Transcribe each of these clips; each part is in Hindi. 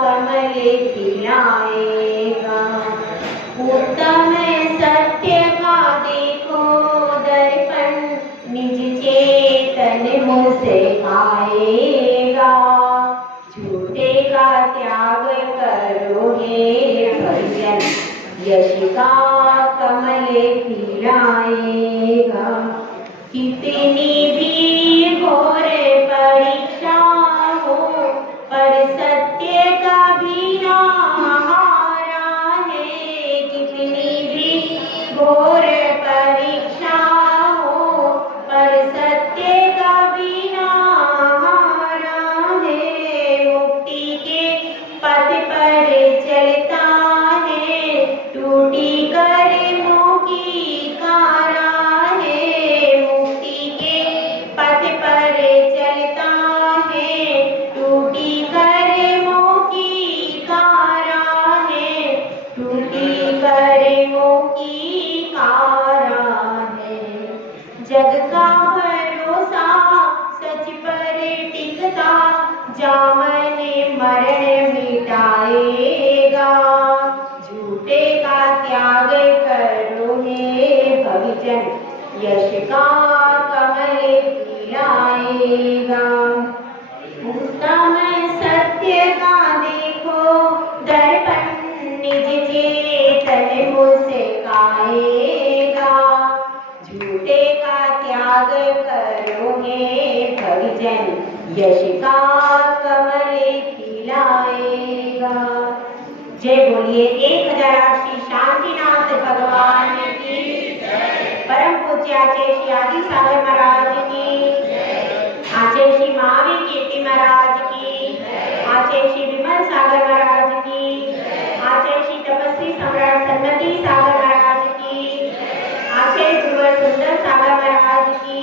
कमल खिलाएगा। उत्तम सत्य का देखो दर्पण, निज चेतन मुझसे खाएगा। झूठे का त्याग करो हे भजन, यश का कमल खिलाएगा। कितनी भी घोर परीक्षा हो, पर सत्य कभी ना हारा है। कितनी भी घोर परीक्षा हो, पर सत्य कभी ना हारा है। मुक्ति के पथ पर चलता है, टूटी कर्मों की कारा है। मुक्ति के पथ पर चलता है, टूटी कर्मों की कारा है। टूटी कर्मों की कारा है। जग का भरोसा सच पर टिकता, जामन मरण मिटाएगा। झूठे का त्याग करो हे भजन, यश का कमल खिलाएगा। उत्तम सत्य का देखो दर्पण, निज चेतन मुझसे खाएगा। झूठे का त्याग करो हे भजन, यश का कमल खिलाएगा। जय बोलिए 1008 श्री शांतिनाथ भगवान की। परम पूज्य आचार्य श्री आदि सागर महाराज की, आचार्य श्री महावीर कीर्ति महाराज की, आचार्य श्री विमल सागर महाराज की, आचार्य श्री तपस्वी सम्राट सन्मति सागर महाराज की, आचार्य गुरुवर सुंदर सागर महाराज की,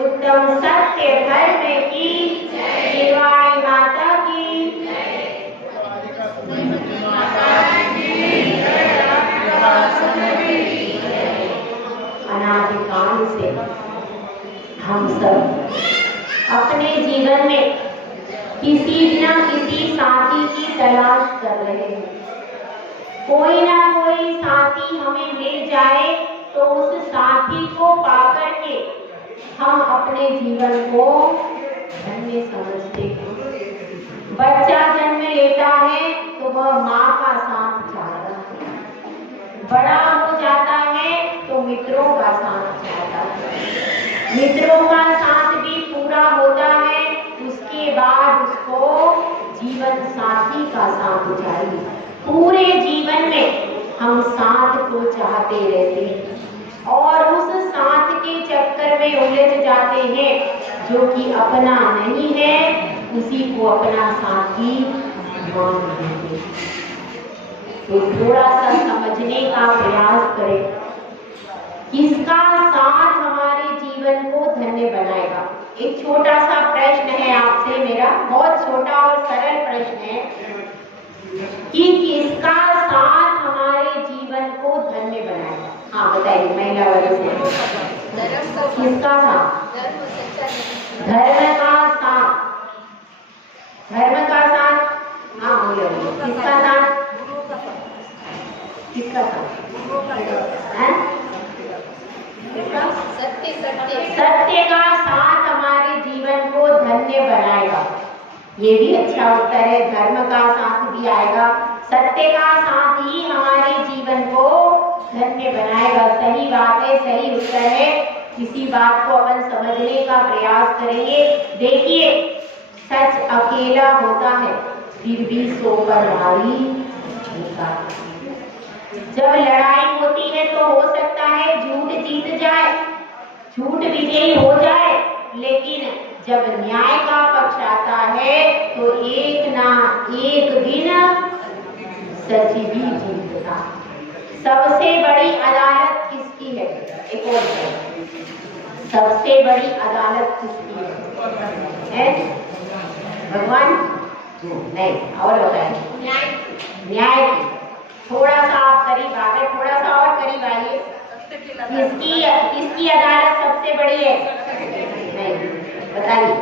उत्तम सत्य धर्म की, निर्वाणी माता की, अनादिकाल से हम सब अपने जीवन में किसी न किसी साथी की तलाश कर रहे हैं। कोई ना कोई साथी हमें मिल जाए तो उस साथी को पाकर के हम अपने जीवन को धन्य समझते हैं। बच्चा जन्म लेता है तो वह माँ का साथ चाहता है, बड़ा हो जाता है तो मित्रों का साथ चाहता है। मित्रों का साथ भी पूरा होता है, उसके बाद उसको जीवन साथी का साथ चाहिए। पूरे जीवन में हम साथ को चाहते रहते हैं और उस साथ के चक्कर में उलझ जाते हैं। जो कि अपना नहीं है उसी को अपना साथी मान लेते हैं। तो थोड़ा सा समझने का प्रयास करें, किसका साथ हमारे जीवन को धन्य बनाएगा। एक छोटा सा प्रश्न है आपसे मेरा, बहुत छोटा और सरल प्रश्न है कि किसका साथ हमारे जीवन को धन्य बनाएगा। हाँ बताइए, महिला वर्ग से किसका साथ? धर्म का साथ। धर्म का साथ, हाँ बोलो, किसका साथ? किसका साथ? सत्य का साथ हमारे जीवन को धन्य बनाएगा। ये भी अच्छा उत्तर है। धर्म का साथ भी आएगा, सत्य का साथ ही हमारे जीवन को धन्य बनाएगा। सही बात है, सही उत्तर है। किसी बात को अपन समझने का प्रयास करेंगे। देखिए, सच अकेला होता है फिर भी सो पर भारी होता है। जब लड़ाई होती है तो हो सकता है झूठ जीत जाए, झूठ विजयी हो जाए, लेकिन जब न्याय का पक्ष आता है तो एक ना एक दिन सच भी जीतता। सबसे बड़ी अदालत किसकी है? एक और सबसे बड़ी अदालत किसकी है? भगवान? नहीं, और बताइए। न्याय की। थोड़ा सा आप करीब आ गए, थोड़ा सा और करीब आइए। किसकी अदालत सबसे बड़ी है? नहीं, बताइए।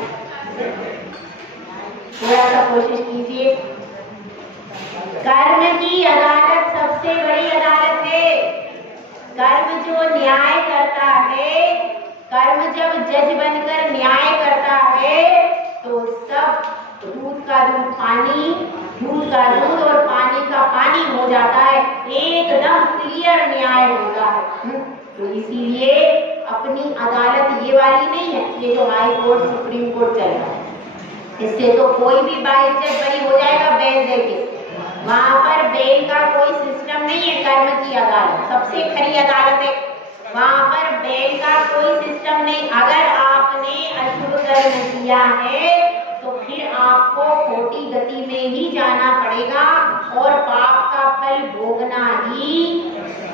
थोड़ा सा कोशिश कीजिए। कर्म की अदालत सबसे बड़ी अदालत है। कर्म जो न्याय करता है, कर्म जब जज बनकर न्याय करता है तो सब दूध का दूध पानी, दूध का दूध और पानी का पानी हो जाता है, एकदम क्लियर न्याय होता है। तो इसीलिए अपनी अदालत ये वाली नहीं है, ये जो हाई कोर्ट सुप्रीम कोर्ट चल रहा है, इससे तो कोई भी बाइज्जत बरी हो जाएगा बेल देके। वहां पर बेल का कोई सिस्टम नहीं है। कर्म की अदालत सबसे खरी अदालत है, वहां पर बेल का कोई सिस्टम नहीं। अगर आपने अशुभ कर्म किया है तो फिर आपको खोटी गति में ही जाना पड़ेगा और पाप का फल भोगना ही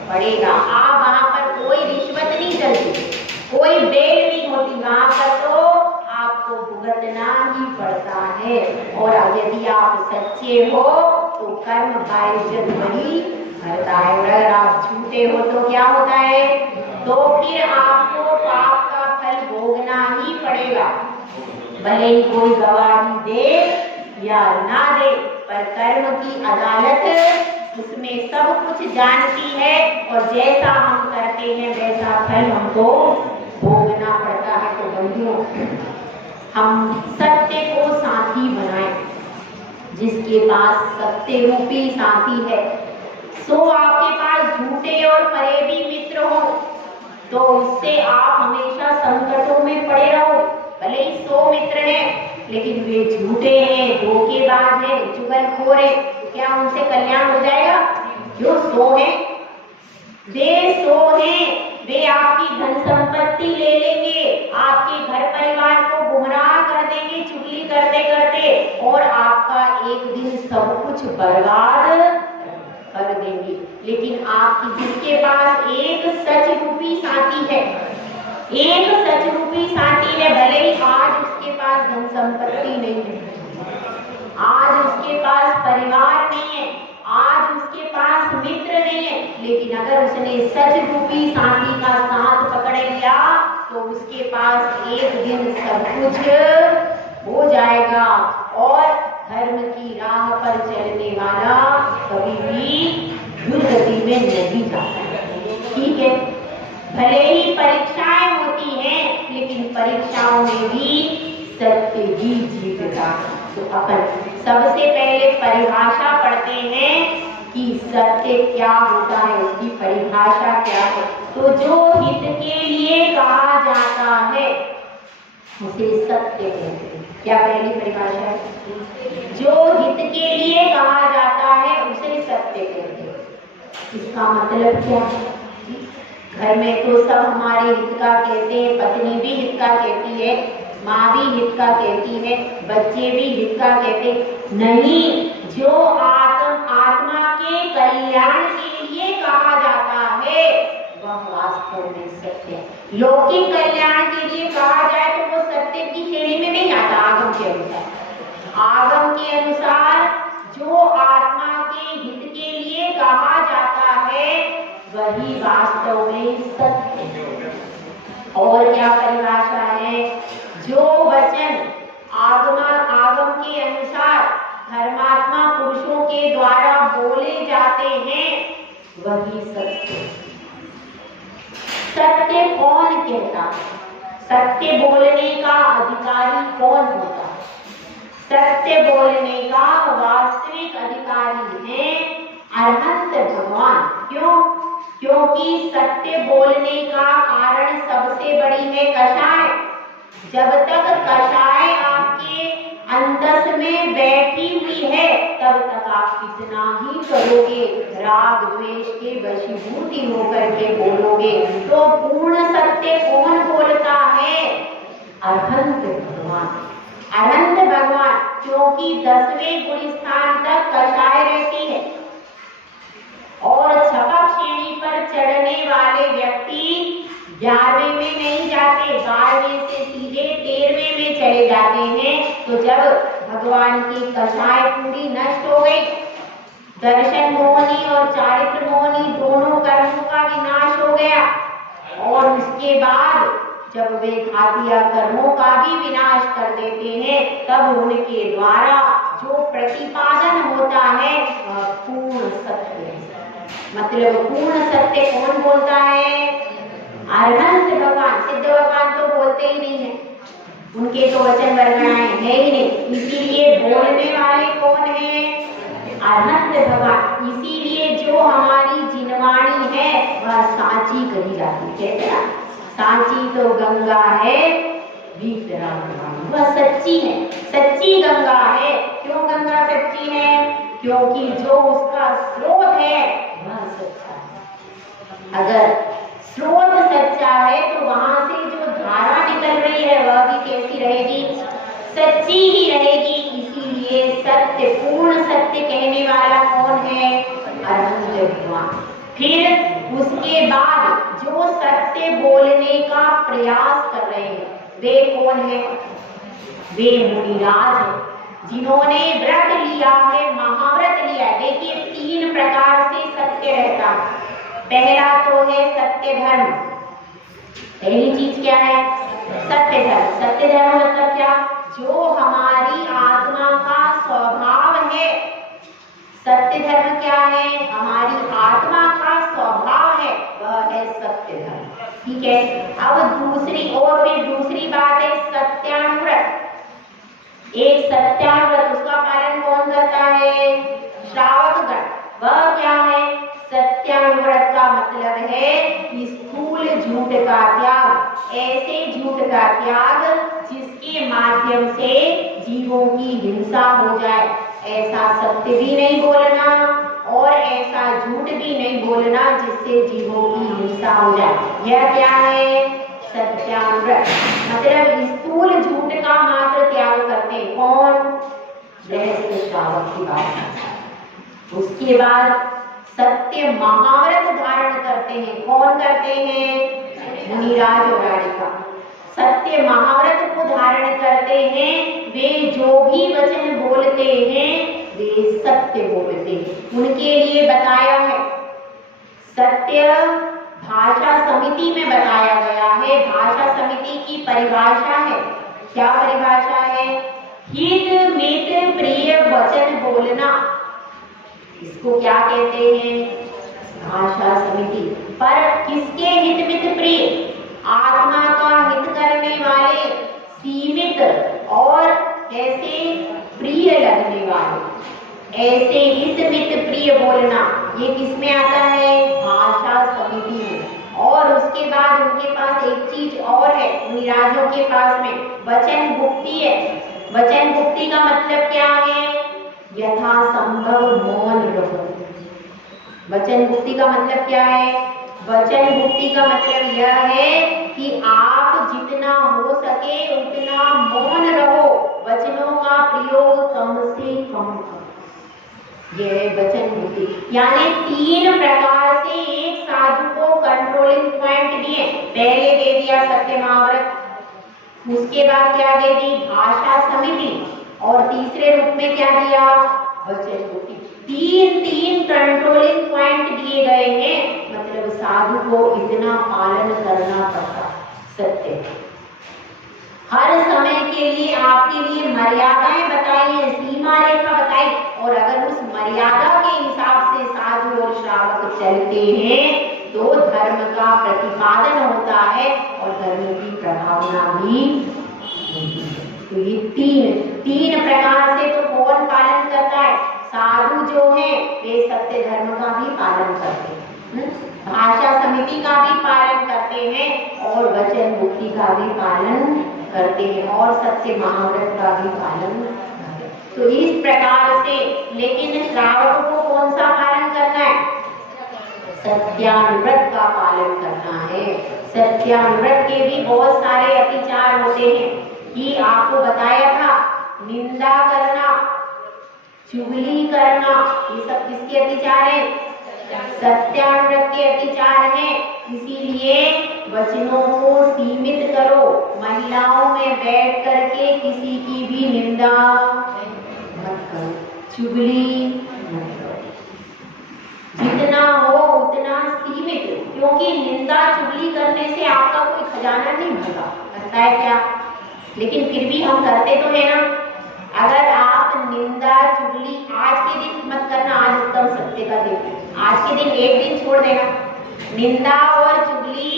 पड़ेगा। आप वहां पर कोई रिश्वत नहीं चलती, कोई बेल नहीं होती, वहां पर तो आपको भुगतना ही पड़ता है। और यदि आप सच्चे हो तो कर्म बाइज्जत बरी करता है, और अगर आप झूठे हो तो क्या होता है, तो फिर आपको पाप का फल भोगना ही पड़ेगा, भले ही कोई गवाही दे या ना दे। पर कर्म की अदालत उसमें सब कुछ जानती है और जैसा हम करते हैं वैसा फल हमको भोगना पड़ता है। तो बंधुओं, हम सत्य को साथी बनाएं। जिसके पास सत्य रूपी साथी है, सो आपके पास झूठे और फरेबी मित्र हो तो उससे आप हमेशा संकटों में पड़े रहो। भले ही 100 मित्र हैं लेकिन वे झूठे हैं, धोखेबाज हैं, चुगलखोर हैं, तो क्या उनसे कल्याण हो जाएगा? जो 100 हैं, वे 100 हैं, वे आपकी धन संपत्ति ले लेंगे, आपके घर परिवार को गुमराह कर देंगे चुगली करते करते, और आपका एक दिन सब कुछ बर्बाद कर देंगे। लेकिन आपकी जिसके पास एक सच रूपी साथी है, एक सच रूपी साथी है, भले ही आज उसके पास धन संपत्ति नहीं है, आज उसके पास परिवार नहीं है, आज उसके पास मित्र नहीं है, लेकिन अगर उसने सच रूपी साथी का साथ पकड़ लिया तो उसके पास एक दिन सब कुछ हो जाएगा। और धर्म की राह पर चलने वाला कभी भी दुर्गति में नहीं जाता। ठीक है, भले ही परीक्षाएं होती हैं लेकिन परीक्षाओं में भी सत्य ही जीतता है। तो अपन सबसे पहले परिभाषा पढ़ते हैं कि सत्य क्या होता है, उसकी परिभाषा क्या है। तो जो हित के लिए कहा जाता है उसे सत्य कहते हैं। क्या पहली परिभाषा है? जो हित के लिए कहा जाता है उसे सत्य कहते हैं। इसका मतलब क्या है? घर में तो सब हमारे हित का कहते हैं, पत्नी भी हित का कहती है, माँ भी हित का कहती है, बच्चे भी हित का कहते नहीं। जो आत्मा के कल्याण के लिए कहा जाता है वह वास्तव में सत्य है। लौकिक कल्याण के लिए कहा जाए तो वो सत्य की श्रेणी में नहीं आता। आगम के अनुसार, आगम के अनुसार जो आत्मा के हित के लिए कहा जाता है वही वास्तव में सत्य है। और क्या परिभाषा है? जो वचन आगम के अनुसार धर्मात्मा पुरुषों के द्वारा बोले जाते हैं वही सत्य। सत्य कौन कहता है? सत्य बोलने का अधिकारी कौन होता है? सत्य बोलने का वास्तविक अधिकारी है अरहंत भगवान। क्यों? क्योंकि सत्य बोलने का कारण सबसे बड़ी है कषाय। जब तक कषाय आपके अंदस में बैठी हुई है तब तक आप कितना ही करोगे, राग द्वेष के वशीभूति होकर के बोलोगे। तो पूर्ण सत्य कौन बोलता है? अरहंत भगवान। अनंत भगवान, क्योंकि 10वें गुण स्थान तक कषाय रहती है और छपक श्रेणी पर चढ़ने वाले व्यक्ति 11वें में नहीं जाते, 12वें से सीधे 13वें में चले जाते हैं। तो जब भगवान की कषाय पूरी नष्ट हो गई, दर्शन मोहनी और चारित्र मोहनी दोनों कर्मों का विनाश हो गया, और उसके बाद जब वे घातिया कर्मों का भी विनाश कर देते हैं, तब उनके द्वारा जो प्रतिपादन होता है वह पूर्ण सत्य है। मतलब पूर्ण सत्य कौन बोलता है? अरहंत भगवान। सिद्ध भगवान तो बोलते ही नहीं है, उनके तो वचन वर्णनाएं है ही नहीं। इसीलिए बोलने वाले कौन है? अरहंत भगवान। इसीलिए जो हमारी जिनवाणी है वह सांची कही जाती है। सांची तो गंगा है, वीतराग वह सच्ची है, सच्ची गंगा है। क्यों गंगा सच्ची है? क्योंकि जो उसका स्रोत है वह सच्चा है। अगर स्रोत सच्चा है तो वहां से जो धारा निकल रही है वह भी कैसी रहेगी? सच्ची ही रहेगी। इसीलिए सत्य, पूर्ण सत्य कहने वाला कौन है? अरहंत भगवान। फिर उसके बाद जो सत्य बोलने का प्रयास कर रहे हैं वे कौन है? वे मुनिराज हैं, जिन्होंने व्रत लिया है, महाव्रत लिया है। देखिए 3 प्रकार से सत्य रहता है। पहला तो है सत्य धर्म। पहली चीज क्या है? सत्य धर्म। सत्य धर्म मतलब क्या? जो हमारी आत्मा का स्वभाव है। सत्य धर्म क्या है? हमारी आत्मा का स्वभाव है, वह है सत्य धर्म। ठीक है। अब दूसरी और भी दूसरी बात है सत्यानुव्रत। एक सत्यानुव्रत, उसका पालन कौन करता है? श्रावकगण। वह क्या है? सत्यानुव्रत का मतलब है स्थूल झूठ का त्याग, ऐसे झूठ का त्याग जिसके माध्यम से जीवों की हिंसा हो जाए। ऐसा सत्य भी नहीं बोलना और ऐसा झूठ भी नहीं बोलना जिससे जीवों की हिंसा हो जाए। यह क्या है? सत्यानुव्रत। मतलब स्थूल झूठ का मात्र त्याग करते हैं। कौन? रहस्य श्रावक की बात। उसके बाद सत्य महाव्रत धारण करते हैं। कौन करते हैं? मुनिराज और राधिका। सत्य महाव्रत को धारण करते हैं। वे जो भी वचन बोलते हैं वे सत्य बोलते हैं। उनके लिए बताया है, सत्य भाषा समिति में बताया गया है। भाषा समिति की परिभाषा है, क्या परिभाषा है? हित मित प्रिय वचन बोलना, इसको क्या कहते हैं? भाषा समिति। पर किसके हित मित प्रिय? आत्मा का हित करने वाले, सीमित और कैसे प्रिय लगने वाले, ऐसे हित मित प्रिय बोलना, ये किसमें आता है? भाषा समिति में। और उसके बाद उनके पास एक चीज और है, मुनिराजों के पास में वचन गुप्ती है। वचन गुप्ती का मतलब क्या है? यथासंभव मौन रहो। वचन गुप्ती का मतलब क्या है? वचन गुप्ती का मतलब यह है कि आप जितना हो सके उतना मौन रहो, वचनों का प्रयोग कम से कम करो। यह है वचन गुप्ती। यानी 3 प्रकार से एक साधु को कंट्रोलिंग पॉइंट दिए। पहले दे दिया सत्य महाव्रत, उसके बाद क्या दे दी? भाषा समिति, और तीसरे रूप में क्या दिया? वचन गुप्ती। 3 कंट्रोलिंग पॉइंट दिए गए हैं। मतलब साधु को इतना पालन करना पड़ता। सत्य हर समय के लिए आपके लिए मर्यादाएं बताई है, सीमा रेखा बताई, और अगर उस मर्यादा के हिसाब से साधु और श्रावक चलते हैं तो धर्म का प्रतिपादन होता है और धर्म की प्रभावना भी होती है। तो ये 3 प्रकार से तो कौन पालन करता है? साधु जो है वे सत्य धर्म का भी पालन करते हैं, भाषा समिति का भी पालन करते हैं और वचन गुप्ती का भी पालन करते हैं और सत्य महाव्रत का भी पालन करते हैं। तो इस प्रकार से, लेकिन श्रावक को कौन सा पालन करना है? सत्यानुव्रत का पालन करना है। सत्यानुव्रत के भी बहुत सारे अतिचार होते हैं कि आपको बताया था, निंदा करना, चुगली करना, ये सब किसके अतिचार है? सत्यानुव्रत के अतिचार हैं। इसीलिए वचनों को सीमित करो, महिलाओं में बैठ करके किसी की भी निंदा मत करो, चुगली मत करो। जितना हो उतना सीमित, क्योंकि निंदा चुगली करने से आपका कोई खजाना नहीं भरता, लगता है क्या? लेकिन फिर भी हम करते तो है ना। अगर आप निंदा चुगली आज के दिन मत करना, आज उत्तम सत्य का दिन है, आज के दिन एक दिन छोड़ देना, निंदा और चुगली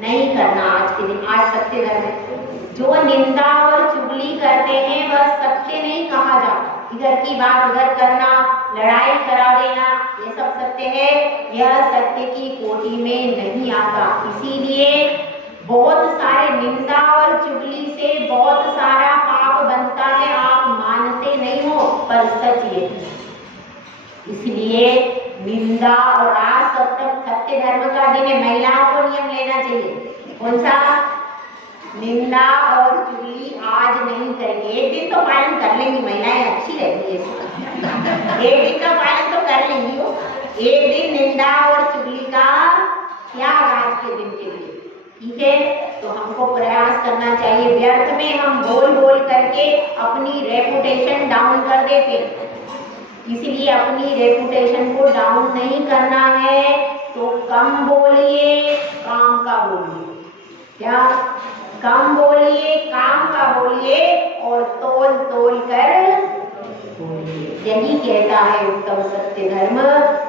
नहीं करना आज के दिन, आज सत्य धर्म है। जो निंदा और चुगली करते हैं वह सत्य नहीं कहा जाता। इधर की बात उधर करना, लड़ाई करा देना, ये सब सत्य है, यह सत्य की कोटि में नहीं आता। इसीलिए बहुत सारे निंदा और चुगली से बहुत सारा पाप बनता है, आप मानते नहीं हो पर सच ये। इसलिए निंदा, और आज सत्य धर्म का दिन है, महिलाओं को नियम लेना चाहिए। कौन सा? निंदा और चुगली आज नहीं करेंगे। एक दिन तो पालन कर लेंगी महिलाएं, अच्छी रहती है, एक दिन का पालन तो कर लेंगी वो। एक दिन निंदा और चुगली का त्याग आज के दिन के लिए, ठीक है? तो हमको प्रयास करना चाहिए। व्यर्थ में हम बोल बोल करके अपनी रेपुटेशन डाउन कर देते, इसलिए अपनी रेपुटेशन को डाउन नहीं करना है तो कम बोलिए, काम का बोलिए। क्या? कम बोलिए, काम का बोलिए, और तोल तोल कर बोलिए। यही कहता है उत्तम सत्य धर्म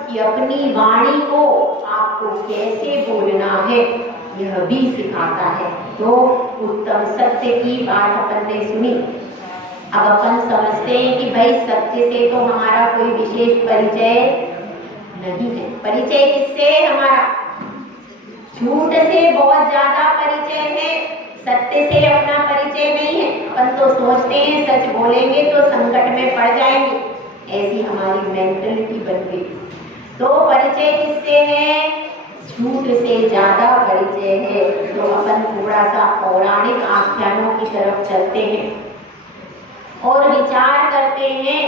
कि अपनी वाणी को आपको कैसे बोलना है यह भी सिखाता है। तो उत्तम सत्य की बात अपन ने सुनी। अब अपन समझते हैं कि भाई सत्य से तो हमारा कोई विशेष परिचय नहीं है। परिचय किससे है हमारा? झूठ से बहुत ज्यादा परिचय है, सत्य से अपना परिचय नहीं है। अपन तो सोचते हैं सच बोलेंगे तो संकट में पड़ जाएंगे, ऐसी हमारी मेंटलिटी बन गई। तो परिचय किससे है? झूठ से ज्यादा परिचय है। तो अपन थोड़ा सा पौराणिक आख्यानों की तरफ चलते हैं और विचार करते हैं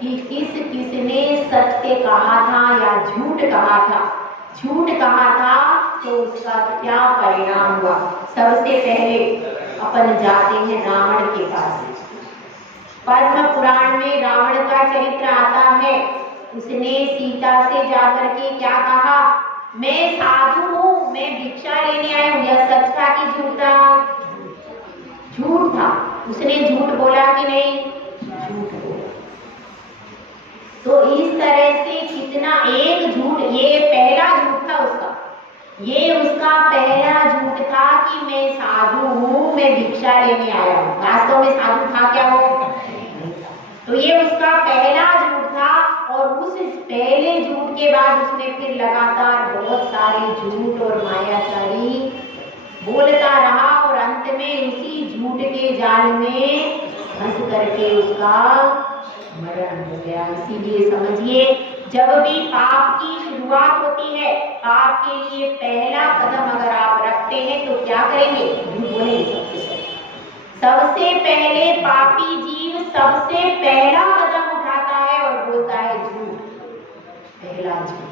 कि किसने सत्य कहा था या झूठ कहा था। झूठ कहा था तो उसका क्या परिणाम हुआ। सबसे पहले अपन जाते हैं रावण के पास। पद्म पुराण में रावण का चरित्र आता है। उसने सीता से जाकर के क्या कहा? मैं साधु हूँ, मैं भिक्षा लेने आया हूँ। यह सच था कि झूठ था? झूठ था। उसने झूठ बोला कि नहीं? झूठ बोला। तो इस तरह से कितना एक झूठ, ये पहला झूठ था उसका, ये उसका पहला झूठ था कि मैं साधु हूँ, मैं भिक्षा लेने आया हूँ। वास्तव में साधु था क्या वो? तो ये उसका पहला झूठ था। और उस पहले झूठ के बाद उसने फिर लगातार बहुत सारे झूठ और मायाचारी बोलता रहा और अंत में उसी झूठ के जाल में फंस करके उसका मरण हो गया। इसीलिए समझिए, जब भी पाप की शुरुआत होती है, पाप के लिए पहला कदम अगर आप रखते हैं तो क्या करेंगे? झूठ बोलेंगे। सबसे पहले पापी जीव सबसे पहला कदम उठाता है और बोलता है झूठ, पहला झूठ।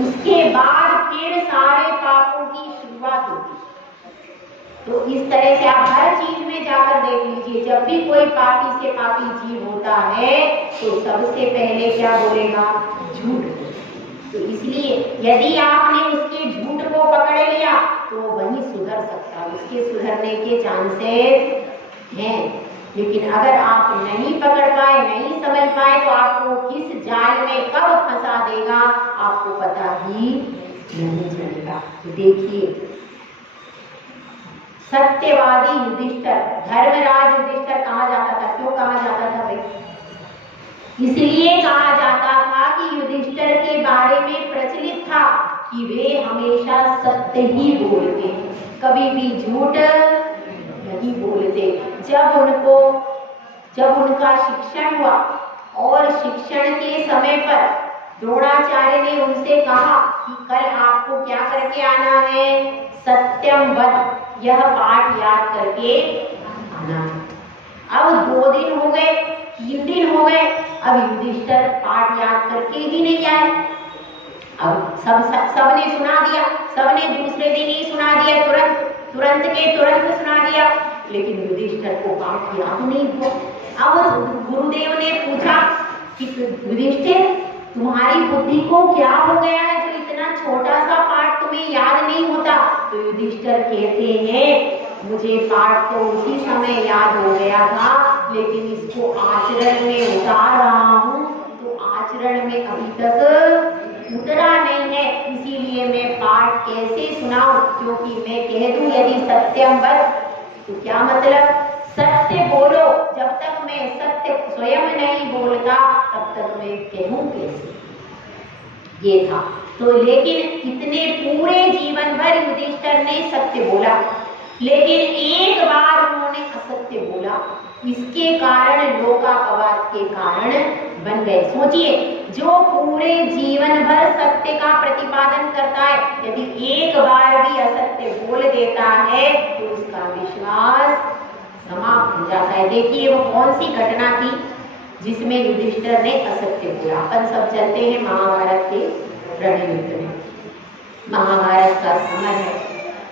उसके बाद फिर सारे पापों की शुरुआत होती है। तो इस तरह से आप हर चीज में जाकर देख लीजिए, जब भी कोई पापी से पापी जीव होता है तो सबसे पहले क्या बोलेगा? झूठ। तो इसलिए यदि आपने उसके झूठ को पकड़ लिया तो वही सुधर सकता है, उसके सुधरने के चांसेस हैं। लेकिन अगर आप नहीं पकड़ पाए, नहीं समझ पाए तो आपको किस जाल में कब फंसा देगा आपको पता ही नहीं चलेगा। देखिए, सत्यवादी युधिष्ठिर, धर्मराज युधिष्ठिर कहा जाता था। क्यों कहा जाता था भाई? इसलिए कहा जाता था कि युधिष्ठिर के बारे में प्रचलित था कि वे हमेशा सत्य ही बोलते, कभी भी झूठ नहीं बोलते। जब उनका शिक्षण हुआ और शिक्षण के समय पर द्रोणाचार्य ने उनसे कहा कि कल आपको क्या करके आना है? सत्यम वद, यह पाठ याद करके आना। अब 2 दिन हो गए, 3 दिन हो गए, अब युधिष्ठिर पाठ याद करके ही नहीं आए। अब सबने सुना दिया, सबने दूसरे दिन ही सुना दिया, तुरंत सुना दिया, लेकिन युधिष्ठिर को पाठ याद नहीं हुआ। अब गुरुदेव ने पूछा कि युधिष्ठिर तुम्हारी बुद्धि को क्या हो गया है जो इतना छोटा सा पाठ तुम्हें याद नहीं होता? तो युधिष्ठिर कहते हैं मुझे पाठ तो उसी समय याद हो गया था, लेकिन इसको आचरण में उतार रहा हूँ तो आचरण में अभी तक उतरा नहीं है, इसीलिए मैं पाठ कैसे सुनाऊं? क्योंकि मैं कह दूं यदि सत्यम वद, तो क्या मतलब? सत्य बोलो। जब तक मैं सत्य स्वयं नहीं बोलता तब तक मैं कहूं कैसे? ये था। तो लेकिन इतने पूरे जीवन भर युधिष्ठिर ने सत्य बोला, लेकिन एक बार उन्होंने असत्य बोला, इसके कारण लोकापवाद के कारण बन गए। सोचिए, जो पूरे जीवन भर सत्य का प्रतिपादन करता है, यदि एक बार भी असत्य बोल देता है तो उसका विश्वास समाप्त हो जाता है। देखिए वो कौन सी घटना थी जिसमें युधिष्ठिर ने असत्य बोला। अपन सब चलते हैं महाभारत के रणयुद्ध में। महाभारत का समय है,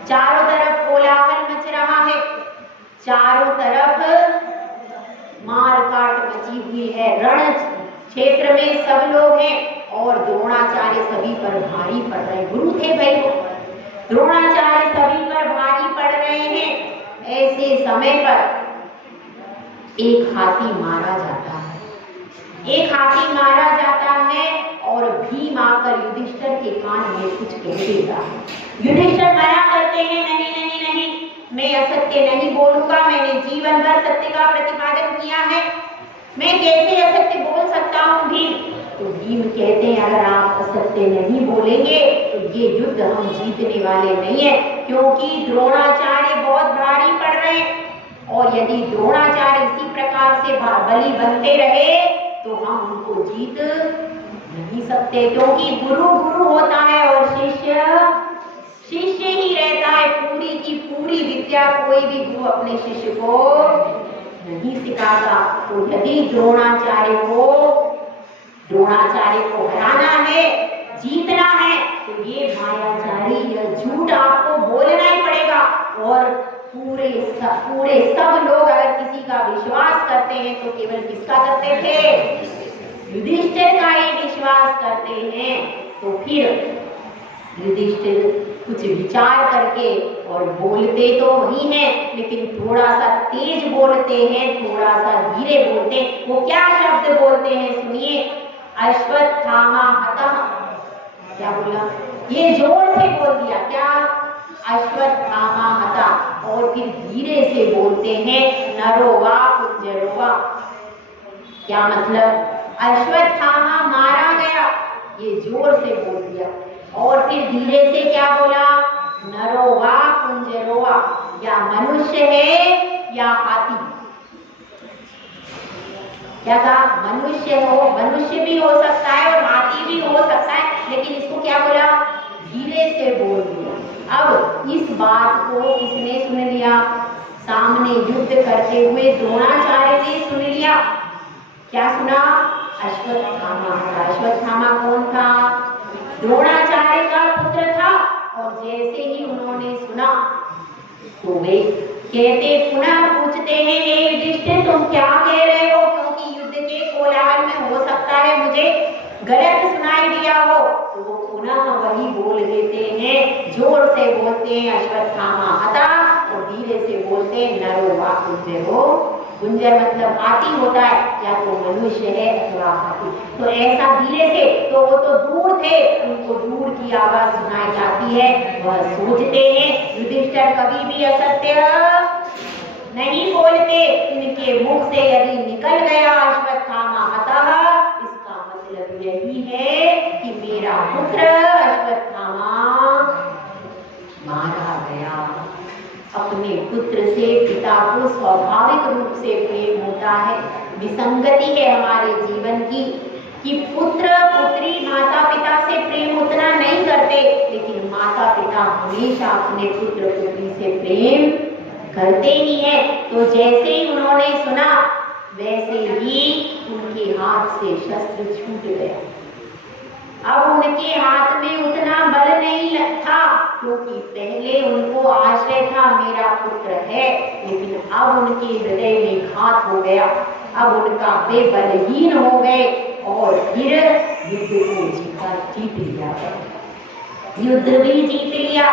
चारों तरफ कोलाहल मच रहा है, चारों तरफ मार काट मची हुई है, रण क्षेत्र में सब लोग हैं और द्रोणाचार्य सभी पर भारी पड़ रहे हैं। गुरु थे भाई वो, द्रोणाचार्य सभी पर भारी पड़ रहे हैं। ऐसे समय पर एक हाथी मारा जाता है, एक हाथी मारा जाता है और भीम आकर युधिष्ठिर के कान में कुछ कह देता है। युधिष्ठिर मना करते हैं, नहीं नहीं नहीं, मैं असत्य नहीं बोलूंगा, मैंने जीवन भर सत्य का प्रतिपादन किया है, मैं कैसे असत्य बोल सकता हूँ भीम? तो भीम कहते हैं अगर आप असत्य नहीं बोलेंगे तो ये युद्ध हम जीतने वाले नहीं है, क्योंकि द्रोणाचार्य बहुत भारी पड़ रहे हैं और यदि द्रोणाचार्य इसी प्रकार से बली बनते रहे तो हम उनको जीत नहीं सकते, क्योंकि गुरु गुरु होता है और शिष्य शिष्य ही रहता है। पूरी की पूरी विद्या कोई भी गुरु अपने शिष्य को नहीं सिखाता। तो यदि द्रोणाचार्य को हराना है, जीतना है, तो ये मायाचारी या झूठ आपको बोलना ही पड़ेगा। और पूरे सब लोग अगर किसी का विश्वास करते हैं तो केवल किसका करते थे? युधिष्ठिर का ही विश्वास करते हैं। तो फिर युधिष्ठिर कुछ विचार करके और बोलते तो वही हैं, लेकिन थोड़ा सा तेज बोलते हैं, थोड़ा सा धीरे बोलते हैं। वो क्या शब्द बोलते हैं सुनिए, अश्वत्थामा हतः। क्या बोला? ये जोर से बोल दिया, क्या? अश्वत्थामा हतः। और फिर धीरे से बोलते हैं, नरो वा कुंजरो वा। क्या मतलब? अश्वत्थामा मारा गया, ये जोर से बोल दिया। और फिर धीरे से क्या बोला? नरो वा कुंजरो वा, या मनुष्य है या हाथी। क्या कहा? मनुष्य भी हो सकता है और हाथी भी हो सकता है, लेकिन इसको क्या बोला? धीरे से बोल दिया। अब इस बात को किसने सुन लिया? सामने युद्ध करते हुए द्रोणाचार्य ने सुन लिया। क्या सुना? अश्वत्थामा। अश्वत्थामा कौन था? द्रोणाचार्य का पुत्र था। और जैसे ही उन्होंने सुना तो वे कहते, पुनः पूछते हैं, हे युधिष्ठिर तुम क्या कह रहे हो? क्योंकि युद्ध के कोलाहल में हो सकता है मुझे गलत सुनाई दिया हो। तो वो पुनः वही बोल देते हैं, जोर से बोलते हैं अश्वत्थामा हतः, और धीरे से बोलते हैं नरो वा कुंजरो। कुंजर मतलब हाथी होता है, या तो मनुष्य है अथवा हाथी। तो ऐसा धीरे से, तो वो तो दूर थे, उनको दूर की आवाज सुनाई जाती है। वह सोचते हैं युधिष्ठिर कभी भी असत्य नहीं बोलते, इनके मुख से यदि निकल गया अश्वत्थामा हतः, इसका मतलब यही है कि मेरा पुत्र अश्वत्थामा मारा गया। अपने पुत्र से पिता को स्वाभाविक रूप से प्रेम होता है। विसंगति है हमारे जीवन की कि पुत्र पुत्री माता पिता से प्रेम उतना नहीं करते, लेकिन माता पिता हमेशा अपने पुत्र पुत्री से प्रेम करते ही हैं। तो जैसे ही उन्होंने सुना वैसे ही उनके हाथ से शस्त्र छूट गया। अब उनके हाथ में उतना बल नहीं था, क्योंकि पहले उनको आश्रय था मेरा पुत्र है, लेकिन अब उनके हृदय में घात हो गया। अब उनका वे बलहीन हो गए और फिर युद्ध को जीत लिया, युद्ध भी जीत लिया,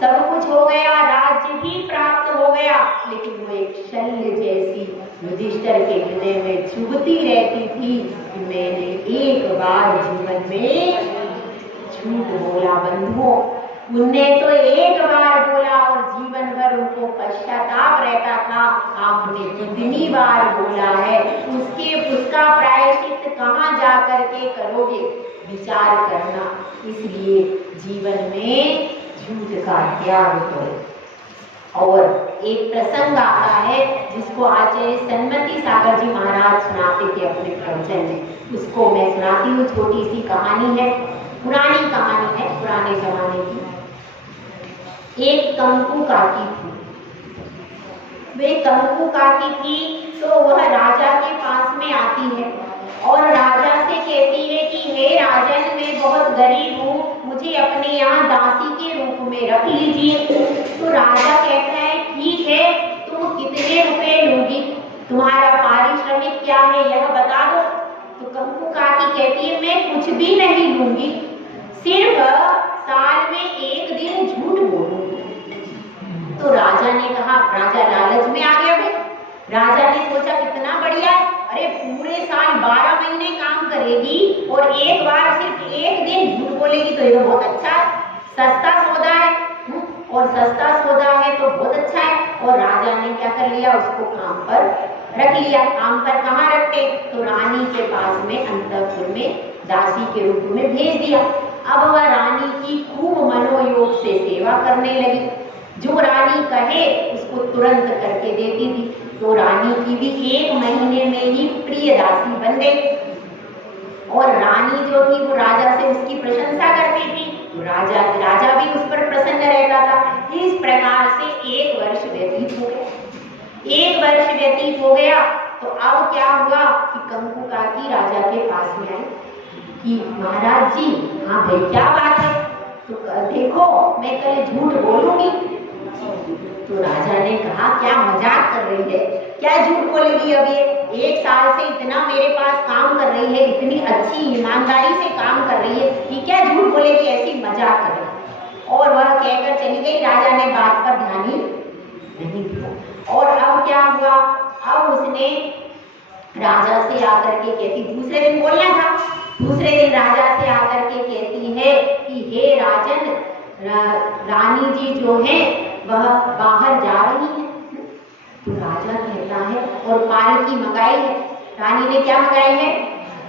सब कुछ हो गया, राज्य भी प्राप्त हो गया, लेकिन वो एक शल्य जैसी युधिष्ठिर के हृदय में चुभती रहती थी कि मैंने एक बार जीवन में झूठ बोला। बंधुओं, उनने तो एक बार बोला और जीवन भर उनको पश्चाताप रहता था, आपने कितनी बार बोला है, उसका प्रायश्चित कहाँ जा करके करोगे, विचार करना। इसलिए जीवन में झूठ का त्याग करो। और एक प्रसंग आता है जिसको आचार्य सन्मति सागर जी महाराज सुनाते थे अपने प्रवचन में, उसको मैं सुनाती हूँ। छोटी सी कहानी है, पुरानी कहानी है, पुराने जमाने की। एक कंकु काकी थी, वे कंकु काकी थी तो वह राजा के पास में आती है और राजा से कहती है कि हे राजन, मैं बहुत गरीब हूँ, मुझे अपने यहाँ दासी के रूप में रख लीजिए। तो राजा कहता है ठीक है, तुम कितने रुपए लोगी, तुम्हारा पारिश्रमिक क्या है यह बता दो। तो कंकु काकी कहती है मैं कुछ भी नहीं लूंगी, सिर्फ साल में एक दिन झूठ बोलूंगी। तो राजा ने कहा, राजा लालच में आ गया भाई। राजा ने सोचा कितना बढ़िया है, अरे पूरे साल 12 महीने काम करेगी और एक बार सिर्फ एक दिन झूठ बोलेगी तो ये बहुत अच्छा है, सस्ता सौदा है। और सस्ता सौदा है तो बहुत अच्छा है। और राजा ने क्या कर लिया, उसको काम पर रख लिया। काम पर कहाँ रखते, तो रानी के पास में अंतःपुर में दासी के रूप में भेज दिया। अब वह रानी की खूब मनोयोग से सेवा करने लगी, जो रानी कहे उसको तुरंत करके देती थी। तो रानी की भी 1 महीने में ही प्रिय दासी बन गई और रानी जो थी वो राजा से उसकी प्रशंसा करती थी, तो राजा भी उस पर प्रसन्न रहता था। इस प्रकार से 1 वर्ष व्यतीत हो गया। 1 वर्ष व्यतीत हो गया तो अब क्या हुआ कि कंकु काकी राजा के पास में आई कि महाराज जी, हाँ भाई क्या बात है, तो देखो मैं कल झूठ बोलूंगी। तो राजा ने कहा क्या मजाक कर रही है, क्या झूठ बोलेगी, अब ये 1 साल से इतना मेरे पास काम कर रही है, इतनी अच्छी ईमानदारी से काम कर रही है, ये क्या झूठ बोलेगी, ऐसी मजाक कर रही है। और वह कहकर चली गई। राजा ने बात पर ध्यान ही नहीं दिया। और अब क्या हुआ, अब उसने राजा से आकर के कहती, दूसरे दिन बोलना था, दूसरे दिन राजा से आकर के कहती है कि हे राजन, रानी जी जो है वह बाहर जा रही है। तो राजा कहता है, और पालकी मंगाई है, रानी ने क्या मंगाई है,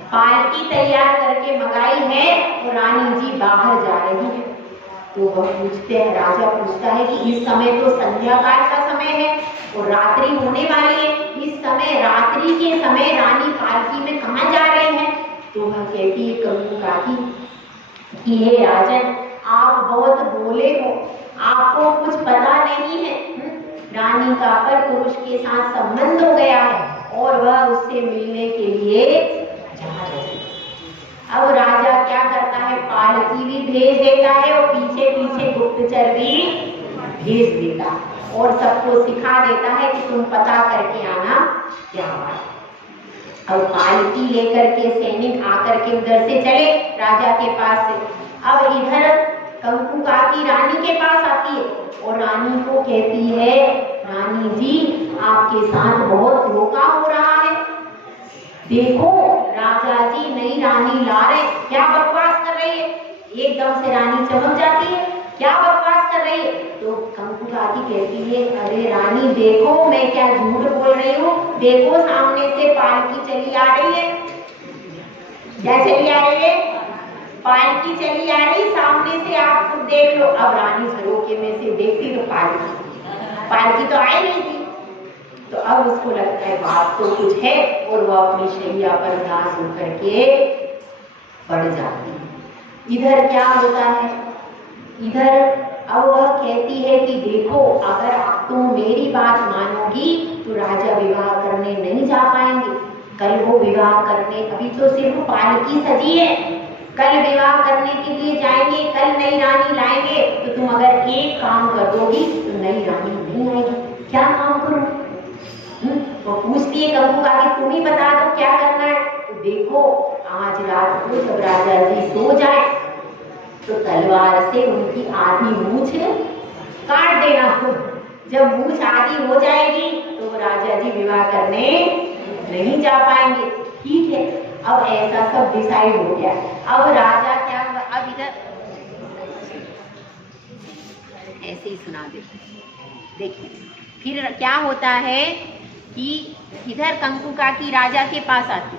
पालकी तैयार करके मंगाई है और रानी जी बाहर जा रही है। तो वह पूछते हैं, राजा पूछता है कि इस समय तो संध्या काल का समय है और रात्रि होने वाली है, इस समय रात्रि के समय रानी पालकी में कहाँ जा रहे हैं। तो वह कहती है कंकु काकी कि हे राजन, आप बहुत भोले हो, आपको कुछ पता नहीं है, रानी का पर पुरुष के साथ संबंध हो गया है और वह उससे मिलने के लिए जा रही है। अब राजा क्या करता है, पालकी भी भेज देता है और पीछे पीछे गुप्तचर भी भेज देता और सबको सिखा देता है कि तुम पता करके आना क्या बात। अब पालकी लेकर के सैनिक आकर के उधर से चले राजा के पास से। अब इधर कंकु काकी रानी के पास आती है और रानी को कहती है, रानी जी आपके साथ बहुत धोखा हो रहा है, देखो राजा जी नई रानी ला रहे, क्या बकवास कर रही है। एकदम से रानी चमक जाती है, क्या बकवास कर रही है। तो कंकु काकी कहती है, अरे रानी देखो मैं क्या झूठ बोल रही हूँ, देखो सामने से पालकी चली आ रही है। क्या चली आ रही है, पालकी चली आ रही सामने से, आप खुद देख लो। अब रानी झरोके में से देखती तो पालकी तो आई नहीं थी। तो अब उसको लगता है बात तो कुछ है और वो अपनी शैया पर दास होकर के पड़ जाती है। इधर क्या होता है, इधर अब वह कहती है कि देखो अगर तुम मेरी बात मानोगी तो राजा विवाह करने नहीं जा पाएंगे, कल वो विवाह करने, अभी तो सिर्फ पालकी सजी है, कल विवाह करने के लिए जाएंगे, कल नई रानी लाएंगे, तो तुम अगर एक काम कर दोगी तो नई रानी नहीं आएगी, क्या काम करूं। तो पूछती है कंकु काकी तुम ही बता दो क्या करना है। तो देखो आज रात को जब राजा जी सो जाए तो तलवार से उनकी आधी मूछ काट देना। जब मूछ आधी हो जाएगी तो राजा जी विवाह करने नहीं जा पाएंगे। ठीक है, अब ऐसा सब डिसाइड हो गया। अब राजा क्या हुआ, अब इधर ऐसे ही सुना देते। देखिए फिर क्या होता है कि इधर कंकु काकी राजा के पास आती,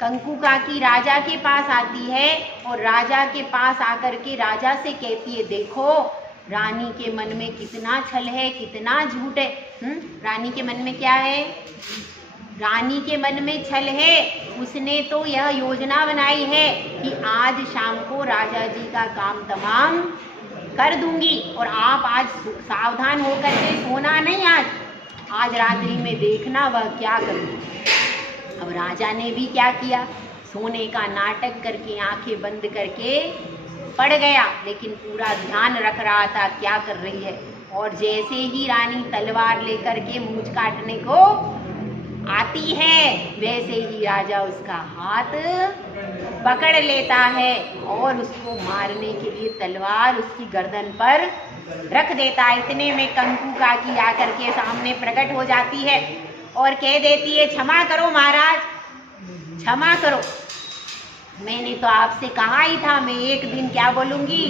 कंकु काकी राजा के पास आती है और राजा के पास आकर के राजा से कहती है, देखो रानी के मन में कितना छल है, कितना झूठ है। रानी के मन में क्या है, रानी के मन में छल है। उसने तो यह योजना बनाई है कि आज शाम को राजा जी का काम तमाम कर दूंगी और आप आज सावधान होकर के सोना नहीं, आज रात्रि में देखना वह क्या करूँगी। अब राजा ने भी क्या किया, सोने का नाटक करके आंखें बंद करके पड़ गया, लेकिन पूरा ध्यान रख रहा था क्या कर रही है। और जैसे ही रानी तलवार लेकर के मूंछ काटने को आती है वैसे ही राजा उसका हाथ पकड़ लेता है और उसको मारने के लिए तलवार उसकी गर्दन पर रख देता है। इतने में कंकु काकी आकर के सामने प्रकट हो जाती है और कह देती है, क्षमा करो महाराज, क्षमा करो, मैंने तो आपसे कहा ही था मैं एक दिन क्या बोलूंगी,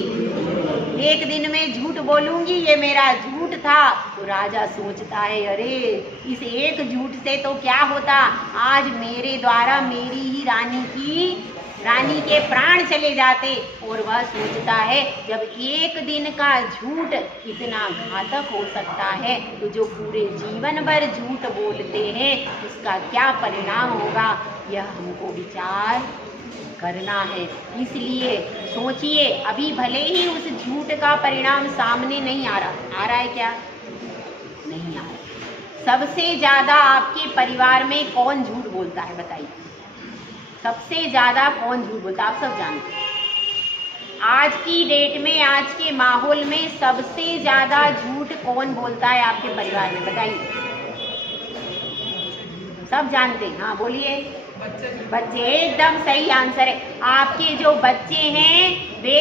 एक दिन में झूठ बोलूंगी, ये मेरा झूठ था। तो राजा सोचता है, अरे इस एक झूठ से तो क्या होता, आज मेरे द्वारा मेरी ही रानी के प्राण चले जाते। और वह सोचता है जब एक दिन का झूठ इतना घातक हो सकता है तो जो पूरे जीवन भर झूठ बोलते हैं उसका क्या परिणाम होगा, यह हमको विचार करना है। इसलिए सोचिए, अभी भले ही उस झूठ का परिणाम सामने नहीं आ रहा है क्या, नहीं आ रहा। सबसे ज्यादा आपके परिवार में कौन झूठ बोलता है बताइए, सबसे ज्यादा कौन झूठ बोलता है, आप सब जानते हैं। आज की डेट में, आज के माहौल में सबसे ज्यादा झूठ कौन बोलता है आपके परिवार में बताइए, सब जानते हैं, हाँ बोलिए। बच्चे, एकदम सही आंसर है। आपके जो बच्चे हैं वे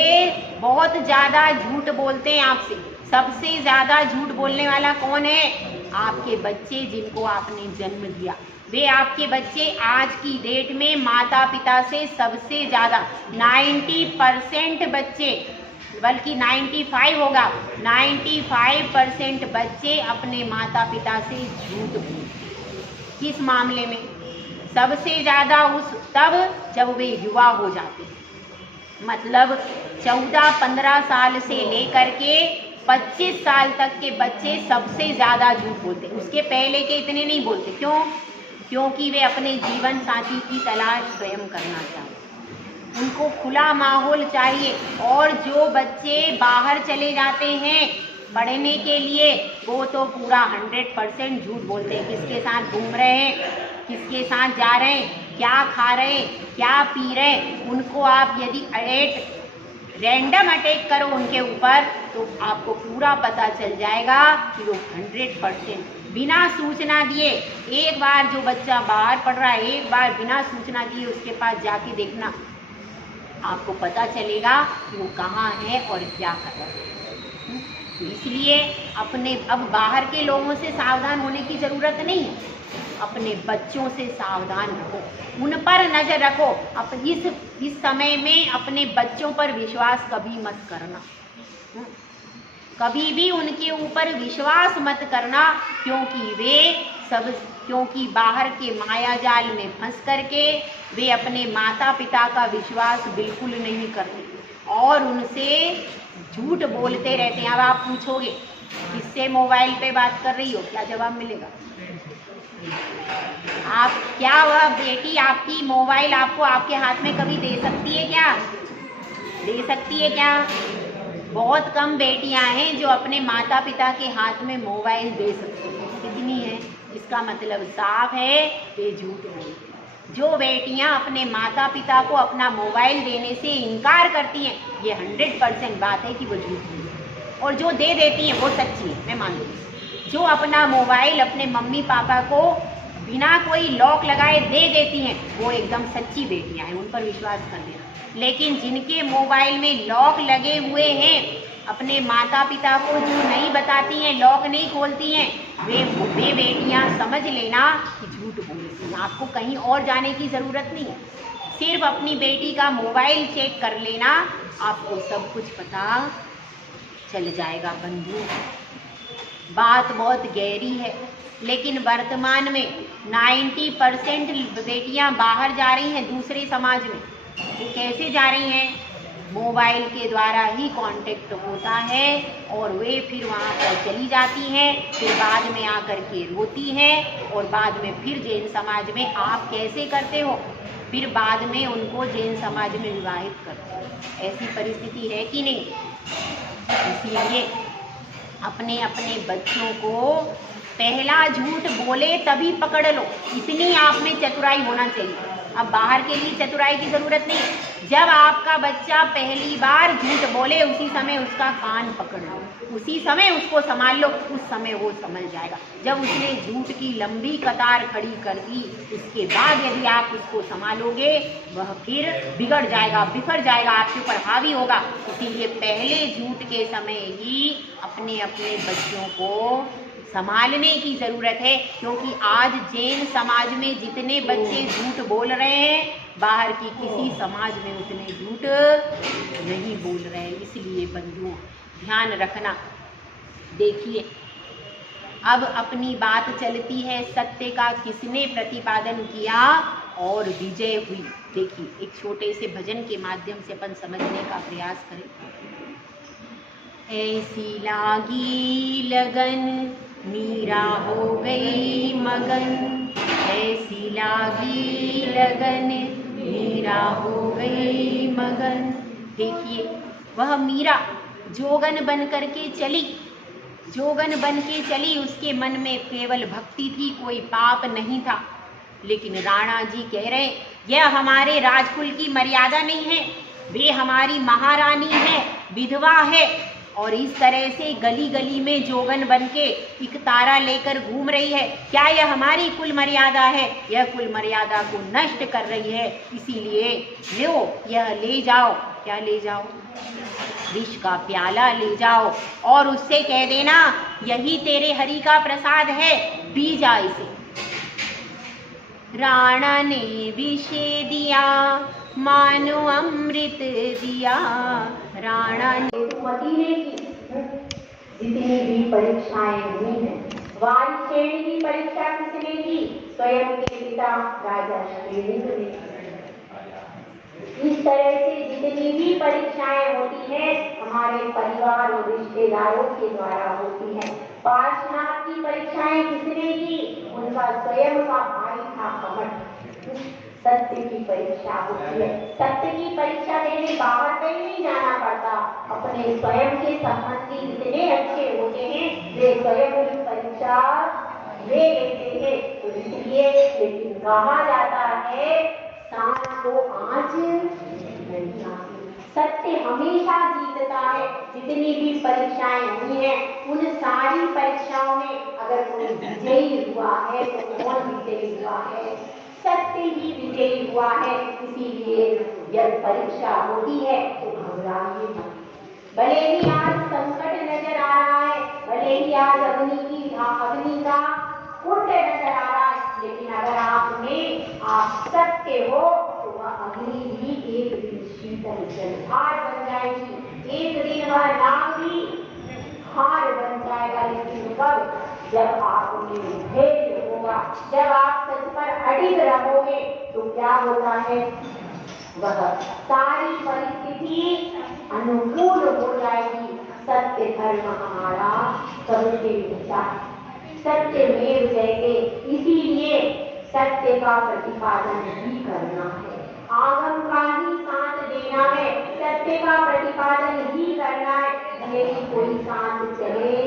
बहुत ज्यादा झूठ बोलते हैं आपसे। सबसे ज्यादा झूठ बोलने वाला कौन है, आपके बच्चे जिनको आपने जन्म दिया। वे आपके बच्चे आज की डेट में माता पिता से सबसे ज्यादा 90% बच्चे, बल्कि 95 होगा, 95% बच्चे अपने माता पिता से झूठ बोलते। किस मामले में, सबसे ज्यादा तब जब वे युवा हो जाते, मतलब 14-15 साल से लेकर के 25 साल तक के बच्चे सबसे ज्यादा झूठ बोलते। उसके पहले के इतने नहीं बोलते। क्यों? क्योंकि वे अपने जीवन साथी की तलाश स्वयं करना चाहते, उनको खुला माहौल चाहिए। और जो बच्चे बाहर चले जाते हैं पढ़ने के लिए वो तो पूरा 100% झूठ बोलते हैं। किसके साथ घूम रहे हैं, किसके साथ जा रहे हैं, क्या खा रहे हैं, क्या पी रहे हैं, उनको आप यदि रैंडम अटैक करो उनके ऊपर तो आपको पूरा पता चल जाएगा कि वो 100% बिना सूचना दिए, एक बार जो बच्चा बाहर पढ़ रहा है एक बार बिना सूचना दिए उसके पास जाके देखना, आपको पता चलेगा कि वो कहाँ है और क्या कर रहा है। इसलिए अब बाहर के लोगों से सावधान होने की जरूरत नहीं है, अपने बच्चों से सावधान रहो, उन पर नजर रखो। अब इस समय में अपने बच्चों पर विश्वास कभी मत करना, कभी भी उनके ऊपर विश्वास मत करना, क्योंकि बाहर के माया जाल में फंस करके वे अपने माता पिता का विश्वास बिल्कुल नहीं करते और उनसे झूठ बोलते रहते हैं। अब आप पूछोगे किससे मोबाइल पे बात कर रही हो, क्या जवाब मिलेगा? आप क्या वह बेटी आपकी मोबाइल आपको आपके हाथ में कभी दे सकती है क्या? दे सकती है क्या? बहुत कम बेटियां हैं जो अपने माता पिता के हाथ में मोबाइल दे सकती हैं। कितनी है? इसका मतलब साफ है वे झूठ बोलती। जो बेटियां अपने माता पिता को अपना मोबाइल देने से इनकार करती हैं, ये 100% बात है कि वो झूठ बोलती। और जो दे देती हैं वो सच्ची है, मैं मानती हूँ। जो अपना मोबाइल अपने मम्मी पापा को बिना कोई लॉक लगाए दे देती हैं, वो एकदम सच्ची बेटियां हैं, उन पर विश्वास कर देना। लेकिन जिनके मोबाइल में लॉक लगे हुए हैं, अपने माता पिता को जो नहीं बताती हैं, लॉक नहीं खोलती हैं, वे बेटियां समझ लेना कि झूठ बोलती हैं। आपको कहीं और जाने की ज़रूरत नहीं है, सिर्फ अपनी बेटी का मोबाइल चेक कर लेना, आपको सब कुछ पता चल जाएगा। बंधु, बात बहुत गहरी है, लेकिन वर्तमान में 90% बेटियां बाहर जा रही हैं दूसरे समाज में। वो कैसे जा रही हैं? मोबाइल के द्वारा ही कांटेक्ट होता है और वे फिर वहाँ पर चली जाती हैं, फिर बाद में आकर के रोती हैं और बाद में फिर जैन समाज में आप कैसे करते हो, फिर बाद में उनको जैन समाज में विवाहित करते हो। ऐसी परिस्थिति है कि नहीं? इसीलिए अपने अपने बच्चों को पहला झूठ बोले तभी पकड़ लो, इतनी आप में चतुराई होना चाहिए। अब बाहर के लिए चतुराई की जरूरत नहीं, जब आपका बच्चा पहली बार झूठ बोले उसी समय उसका कान पकड़ लो, उसी समय उसको संभाल लो, उस समय वो समझ जाएगा। जब उसने झूठ की लंबी कतार खड़ी कर दी, उसके बाद यदि आप उसको संभालोगे, वह फिर बिगड़ जाएगा, बिखर जाएगा, आपके ऊपर हावी होगा। इसीलिए पहले झूठ के समय ही अपने अपने बच्चों को संभालने की ज़रूरत है, क्योंकि आज जैन समाज में जितने बच्चे झूठ बोल रहे हैं, बाहर की किसी समाज में उतने झूठ नहीं बोल रहे हैं। इसलिए बंधुओं, ध्यान रखना। देखिए, अब अपनी बात चलती है, सत्य का किसने प्रतिपादन किया और विजय हुई। देखिए, एक छोटे से भजन के माध्यम से अपन समझने का प्रयास करें। ऐसी लागी लगन मीरा हो गई मगन, ऐसी लागी लगन मीरा हो गई मगन। देखिए, वह मीरा जोगन बन करके चली, जोगन बन के चली, उसके मन में केवल भक्ति थी, कोई पाप नहीं था। लेकिन राणा जी कह रहे, यह हमारे राजकुल की मर्यादा नहीं है, वे हमारी महारानी है, विधवा है, और इस तरह से गली गली में जोगन बन के एक तारा लेकर घूम रही है। क्या यह हमारी कुल मर्यादा है? यह कुल मर्यादा को नष्ट कर रही है। इसीलिए लो, यह ले जाओ। क्या ले जाओ? विष का प्याला ले जाओ और उससे कह देना, यही तेरे हरि का प्रसाद है, पी जा इसे। राणा ने विष दिया, मानो अमृत दिया। राणा ने मदीने की जितनी भी परीक्षाएं हुई हैं, वारिश्रेणी की परीक्षा किसने की? स्वयं के पिता राजा श्रीलिंग ने। इस तरह से जितनी भी परीक्षाएं होती हैं, हमारे परिवार और रिश्तेदारों के द्वारा होती हैं। पार्श्वनाथ की परीक्षाएं किसने की? उनका स्वयं का भाई था कमठ। सत्य की परीक्षा होती है। सत्य की परीक्षा देने बाहर कहीं नहीं जाना पड़ता, अपने स्वयं के संबंधी इतने अच्छे होते हैं, वे स्वयं की परीक्षा ले लेते हैं। तो इसलिए लेकिन कहा जाता है, सांस को आँच नहीं आती। सत्य हमेशा जीतता है। जितनी भी परीक्षाएं हुई हैं, उन सारी परीक्षाओं में अगर कोई विजयी हुआ है तो कौन विजयी हुआ है? सत्य ही विजयी हुआ है। इसीलिए जब परीक्षा होती है तो घबराइए मत। भले ही आज संकट नजर आ रहा है, भले ही आज अग्नि का कुंड नजर आ रहा है, लेकिन अगर आप सत्य हो तो वह अग्नि भी एक दिन शीतल जलधार बन जाएगी, एक दिन वह नाग भी हार बन जाएगा। लेकिन कब? जब आप उन्हें धैर्य होगा, जब आप सच पर अडिग रहोगे, तो क्या होता है? वह सारी परिस्थिति अनुकूल हो जाएगी। सत्य धर्म हमारा सबसे ऊंचा, सत्य में जयते। इसीलिए सत्य का प्रतिपादन ही करना है, आगम का ही साथ देना है, सत्य का प्रतिपादन ही करना है। भले ही कोई साथ चले